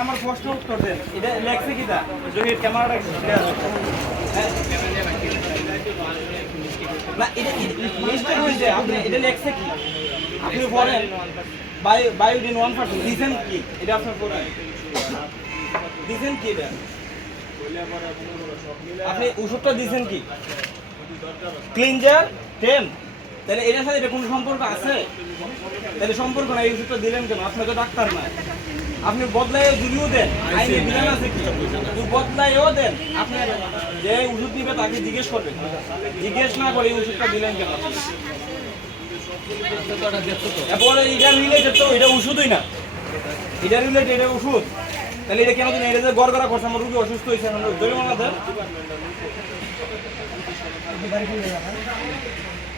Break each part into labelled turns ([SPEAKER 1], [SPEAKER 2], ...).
[SPEAKER 1] আমার প্রশ্ন উত্তর দেন। এটা লেখছে কি দা জহির, ক্যামেরাটা হ্যাঁ? না, এটা মিস্টেক আপনি এটা লেখছে কি? আপনি বায়ো বায়োডিন ওয়ান পার্সেন্ট। দিছেন কি? এটা আপনার পড়েন দিছেন কি এটা? আপনি ওষুধটা দিছেন কি? Cleanser, ten. তাহলে এটার সাথে এটা কোনো সম্পর্ক আছে? তাহলে সম্পর্ক নাই এই ওষুধটা দিলেন কেন? আপনি তো ডাক্তার না আপনি বদলাইও জুড়িও দেন আইনে বিধান আছে কি? বদলাইও দেন। আপনি যে ওষুধ দিবে তাকে জিজ্ঞেস করবেন। জিজ্ঞেস না করে এই ওষুধটা দিলেন কেন? এরপরে এটা রিলেটেড তো এটা ওষুধই না। এটা রিলেটেড এটা ওষুধ। তাহলে এটা কেন এটা যে গড় গড়া করছে আমার রুগী অসুস্থ হয়েছে জরিমানা দেন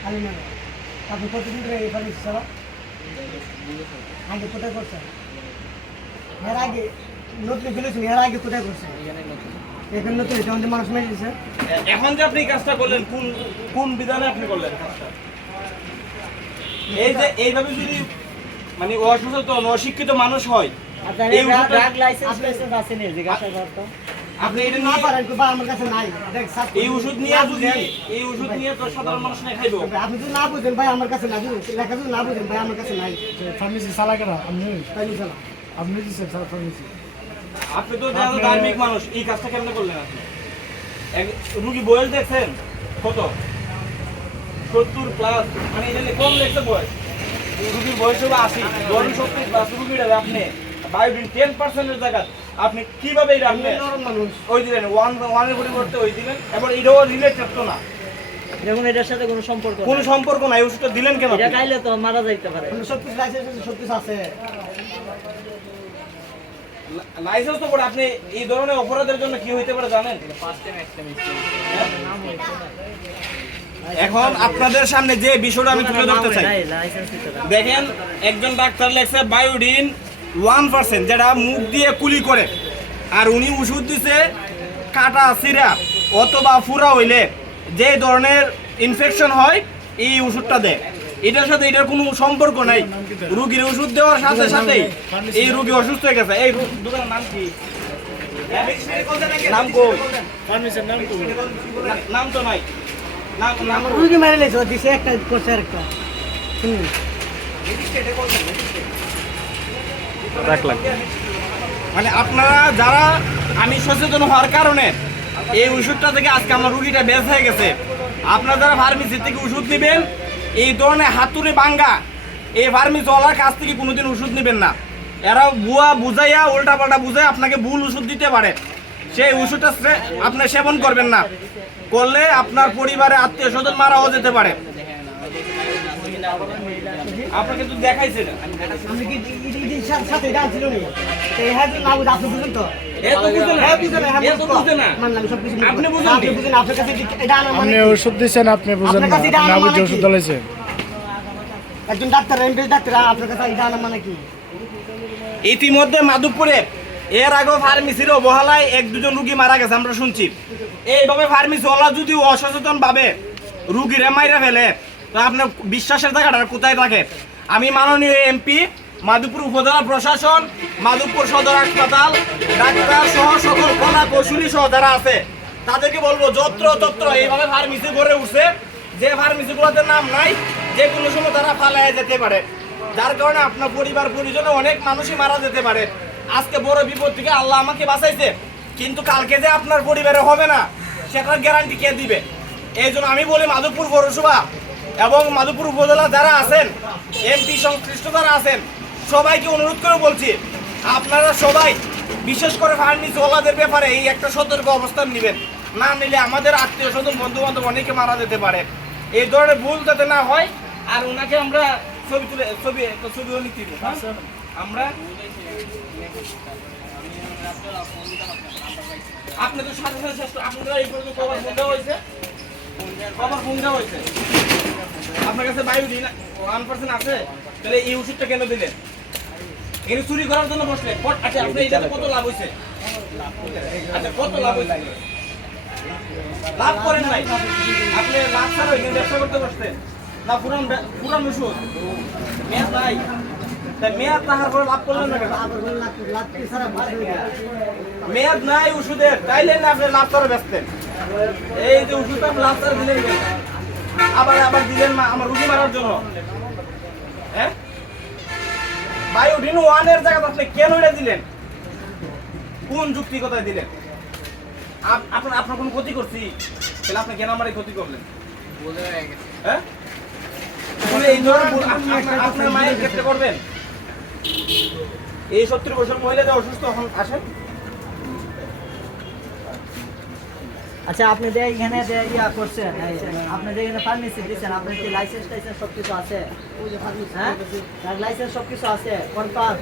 [SPEAKER 2] আলিমানে আপনি কতদিন ধরে এই ফার্মেসি চালা আগে কোথায় করছেন এর আগে নতুন খুলেছেন এর আগে কোথায় করছেন এখানে নতুন এটা আমাদের মানুষ মেরে দিয়েছে
[SPEAKER 1] এখন যে আপনি কাজটা করলেন কোন কোন বিধানে আপনি করলেন এই যে এইভাবে যদি মানে অসচেতন অশিক্ষিত মানুষ হয় এই ওষুধটা- আপনি এটা
[SPEAKER 2] না পারেন বা আমার কাছে নাই।
[SPEAKER 1] এই ওষুধ নিয়ে যদি এই ওষুধ নিয়ে তো সাধারণ মানুষ না খাইবো।
[SPEAKER 2] আপনি যদি না বুঝেন ভাই আমার কাছে নাই। লেখা যদি না বুঝেন ভাই আমার কাছে নাই।
[SPEAKER 3] ফার্মেসি চালা কেন আপনি
[SPEAKER 2] তাই চালা
[SPEAKER 3] আপনি দিচ্ছেন স্যার ফার্মেসি।
[SPEAKER 1] আপনি তো যারা ধার্মিক মানুষ এই কাজটা কেমনে করলেন আপনি? এক- রুগী বয়স দেখছেন? কত? সত্তর প্লাস মানে এটা কম দেখছে বয়স। রুগীর বয়স হবে আশি ধরুন সত্তর প্লাস রুগীটা আপনি। বায়োডিন টেন পার্সেন্টের জায়গা আপনি কীভাবে এটা আপনি
[SPEAKER 2] মানুষ।
[SPEAKER 1] ওই দিলেন ওয়ান ওয়ানের পরিবর্তে ওই দিলেন এবং এটাও রিলেটেড তো না।
[SPEAKER 4] যেমন এটার সাথে কোনো সম্পর্ক
[SPEAKER 1] কোনো। সম্পর্ক নাই ওষুধটা দিলেন কেন
[SPEAKER 4] এটা খাইলে তো মারা যাইতে পারে।
[SPEAKER 2] কিছু লাইসেন্স আছে সব আছে।
[SPEAKER 1] লাইসেন্স তো পড়ে আপনি এই ধরনের অপরাধের জন্য কি হইতে পারে জানেন? এখন আপনাদের সামনে যে বিষয়টা আমি তুলে ধরতে চাই। দেখেন একজন ডাক্তার লেখছে বায়োডিন ওয়ান পার্সেন্ট যেটা মুখ দিয়ে কুলি করে। আর উনি ওষুধ দিছে কাটা সিরা অথবা ফুরা হইলে যে ধরনের ইনফেকশন হয় এই ওষুধটা দেয়। এটার সাথে এটার কোনো সম্পর্ক নাই। রুগীর ওষুধ দেওয়ার সাথে সাথেই এই রুগী অসুস্থ হয়ে গেছে। এই দোকানের নাম কি? নাম কই?
[SPEAKER 3] নাম কি
[SPEAKER 1] না- নাম তো নাই। নাম নাম
[SPEAKER 2] রুগী মেরে দিছে একটা করছে একটা হুম।
[SPEAKER 1] মানে আপনারা যারা আমি সচেতন হওয়ার কারণে এই ওষুধটা থেকে আজকে আমার রুগীটা বেশ হয়ে গেছে, আপনারা যারা ফার্মেসি থেকে ওষুধ নেবেন, এই ধরনের হাতুড়ে বাঙ্গা, এই ফার্মেসিওয়ালার কাছ থেকে কোনোদিন ওষুধ নেবেন না। এরা বুয়া বুঝাইয়া উল্টা পাল্টা বুঝাই আপনাকে ভুল ওষুধ দিতে পারে। সেই ওষুধটা আপনি সেবন করবেন না। করলে আপনার পরিবারে আত্মীয় স্বজন মারাও যেতে পারে। আপনাকে তো দেখাইছে না।
[SPEAKER 2] আমি কি সাথে এটা ছিল নি? এই হ্যাঁ না বুঝ আপনি বুঝেন তো?
[SPEAKER 1] এ তো বুঝে
[SPEAKER 2] হ্যাঁ বুঝেন হ্যাঁ
[SPEAKER 1] এ তো বুঝে না।
[SPEAKER 2] মানলাম সব কিছু
[SPEAKER 1] আপনি বুঝেন
[SPEAKER 2] আপনি
[SPEAKER 1] নি?
[SPEAKER 2] আপনার কাছে কি- এটা আনা মানে
[SPEAKER 3] আপনি ওষুধ দিচ্ছেন আপনি বুঝেন না। বুঝে
[SPEAKER 2] মানে
[SPEAKER 3] ওষুধ? দলেছেন
[SPEAKER 2] একজন ডাক্তার এমবিএস ডাক্তার আপনার কাছে এটা আনা মানে কি?
[SPEAKER 1] ইতিমধ্যে মাধবপুরে এর আগে ফার্মেসির অবহেলায় এক দুজন রুগী মারা গেছে আমরা শুনছি। এইভাবে ফার্মেসি ওলা যদি অসচেতন ভাবে রুগীরে মাইরা ফেলে তো আপনার বিশ্বাসের জায়গাটা কোথায় থাকে? আমি মাননীয় এমপি, মাধবপুর উপজেলা প্রশাসন, মাধবপুর সদর হাসপাতাল, ডাক্তার সহ সকল কলা কৌশলী সহ যারা আছে, তাদেরকে বলব যত্র তত্র এইভাবে ফার্মেসি গড়ে উঠছে। যে ফার্মেসিগুলোতে নাম নাই, যে কোনো সময় তারা ফালায় যেতে পারে। যার কারণে আপনার পরিবার, পরিজনে অনেক মানুষই মারা যেতে পারে। আজকে বড় বিপদ থেকে আল্লাহ আমাকে বাঁচাইছে। কিন্তু কালকে যে আপনার পরিবারে হবে না, সেটার গ্যারান্টি কে দিবে? এই আমি বলি মাধবপুর পৌরসভা এবং মাধবপুর উপজেলা যারা আছেন, এমপি সংশ্লিষ্ট যারা আছেন, সবাইকে অনুরোধ করে বলছি, আপনারা সবাই বিশেষ করে ফার্মেসি ওলাদের ব্যাপারে এই একটা সতর্ক অবস্থান নেবেন। না নিলে আমাদের আত্মীয় স্বজন বন্ধু বান্ধব অনেকে মারা যেতে পারে। এই ধরনের ভুল যাতে না হয়, আর ওনাকে আমরা ছবি তুলে, ছবি ছবিও নিতে হ্যাঁ? আমরা আপনি তো সাথে সাথে আপনারা এই পর্যন্ত কবার দেওয়া হয়েছে? কবার হয়েছে। আপনার কাছে ওয়ান পার্সেন্ট আছে, তাহলে এই ওষুধটা কেন চুরি করার জন্য আচ্ছা কত লাভ হয়েছে? আচ্ছা কত লাভ লাভ করেন আপনি লাভ ছাড়া ওষুধ। মেয়াদ নাই। মেয়াদ তাহার লাভ করলেন না মেয়াদ নাই ওষুধের, তাইলে না আপনি লাভ করে ব্যস্তেন এই যে ওষুধ আপনি লাভ দিলেন আবার আবার দিলেন আমার রুগী মারার জন্য। হ্যাঁ? বায়োডিন ওয়ানের জায়গাতে আপনি কেন এটা দিলেন? কোন যুক্তি কথায় দিলেন? আপনার আপনার কোনো ক্ষতি করছি? তাহলে আপনি কেন আমার ক্ষতি করলেন? হ্যাঁ এই ধরনের আপনার- মায়ের ক্ষেত্রে করবেন? এই সত্তর বছর মহিলাদের অসুস্থ হন আসেন?
[SPEAKER 4] আচ্ছা আপনি যে এখানে যে ইয়া করছেন আপনি যে এখানে ফার্মেসি দিচ্ছেন আপনার কি লাইসেন্স টাইসেন্স সব কিছু আছে?
[SPEAKER 2] ওই যে ফার্মেসি
[SPEAKER 4] হ্যাঁ? লাইসেন্স সব কিছু আছে? কনফার্ম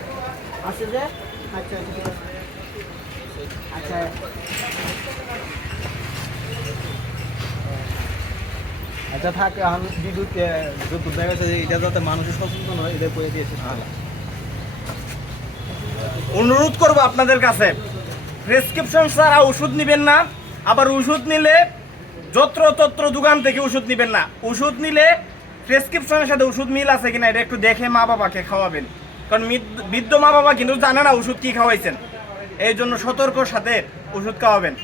[SPEAKER 4] আছে যে?
[SPEAKER 2] আচ্ছা আচ্ছা
[SPEAKER 4] আচ্ছা।
[SPEAKER 5] আচ্ছা থাক এখন বিদ্যুৎ যত দেখা গেছে যে এটা যাতে মানুষের সচেতন হয় এটা করে দিয়েছে।
[SPEAKER 1] অনুরোধ করব আপনাদের কাছে। প্রেসক্রিপশন ছাড়া ওষুধ নেবেন না। আবার ওষুধ নিলে যত্র তত্র দোকান থেকে ওষুধ নেবেন না। ওষুধ নিলে প্রেসক্রিপশনের সাথে ওষুধ মিল আছে কিনা এটা একটু দেখে মা বাবাকে খাওয়াবেন। কারণ বৃদ্ধ মা বাবা কিন্তু জানে না ওষুধ কি খাওয়াইছেন। এই জন্য সতর্কর সাথে ওষুধ খাওয়াবেন।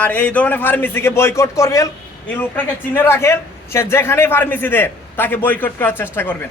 [SPEAKER 1] আর এই ধরনের ফার্মেসিকে বয়কট করবেন, এই লোকটাকে চিনে রাখেন, সে যেখানেই ফার্মেসি দেয়, তাকে বয়কট করার চেষ্টা করবেন।